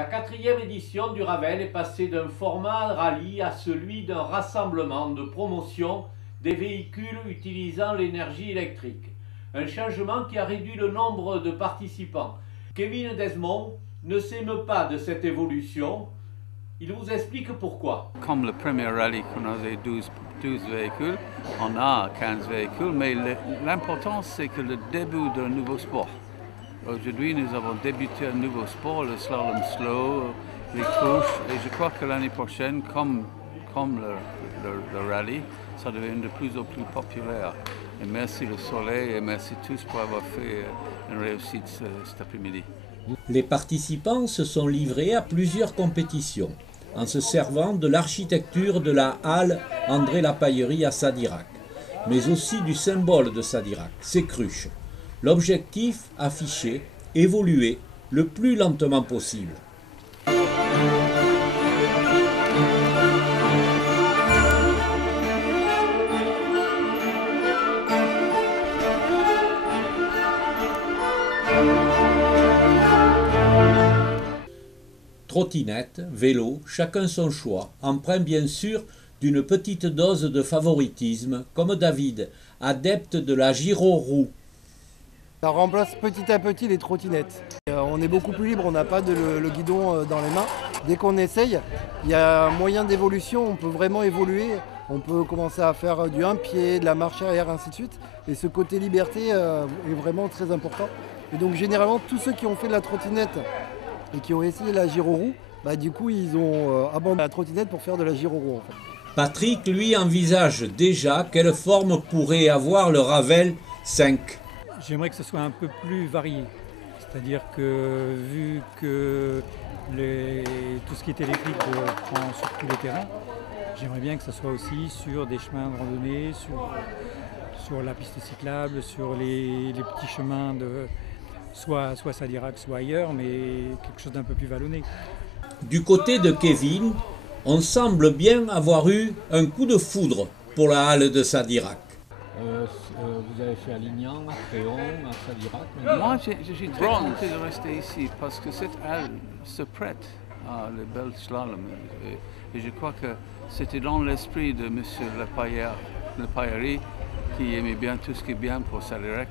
La 4e édition du Ravel est passée d'un format rallye à celui d'un rassemblement de promotion des véhicules utilisant l'énergie électrique. Un changement qui a réduit le nombre de participants. Kevin Desmond ne s'émeut pas de cette évolution. Il vous explique pourquoi. Comme le premier rallye qu'on avait 12 véhicules, on a 15 véhicules, mais l'important c'est que le début d'un nouveau sport. Aujourd'hui, nous avons débuté un nouveau sport, le slalom slow, les couches, et je crois que l'année prochaine, comme le rallye, ça devient de plus en plus populaire. Et merci le soleil et merci tous pour avoir fait une réussite cet après-midi. Les participants se sont livrés à plusieurs compétitions, en se servant de l'architecture de la halle André Lapaillerie à Sadirac, mais aussi du symbole de Sadirac, ses cruches. L'objectif affiché, évoluer le plus lentement possible. Trottinette, vélo, chacun son choix, empreint bien sûr d'une petite dose de favoritisme, comme David, adepte de la gyroroue. Ça remplace petit à petit les trottinettes. On est beaucoup plus libre, on n'a pas le guidon dans les mains. Dès qu'on essaye, il y a un moyen d'évolution, on peut vraiment évoluer. On peut commencer à faire du 1 pied, de la marche arrière, ainsi de suite. Et ce côté liberté est vraiment très important. Et donc généralement, tous ceux qui ont fait de la trottinette et qui ont essayé la gyroroue, du coup, ils ont abandonné la trottinette pour faire de la gyroroue. En fait. Patrick, lui, envisage déjà quelle forme pourrait avoir le Ravel 5. J'aimerais que ce soit un peu plus varié. C'est-à-dire que vu que tout ce qui est électrique prend sur tous les terrains, j'aimerais bien que ce soit aussi sur des chemins de randonnée, sur la piste cyclable, sur les petits chemins de soit Sadirac, soit ailleurs, mais quelque chose d'un peu plus vallonné. Du côté de Kevin, on semble bien avoir eu un coup de foudre pour la halle de Sadirac. Vous avez fait à Lignan, à Créon, à Sadirac. Moi, j'ai très tenté de rester ici parce que cette halle se prête à les belles slaloms. Et je crois que c'était dans l'esprit de M. Lapaillerie qui aimait bien tout ce qui est bien pour Sadirac.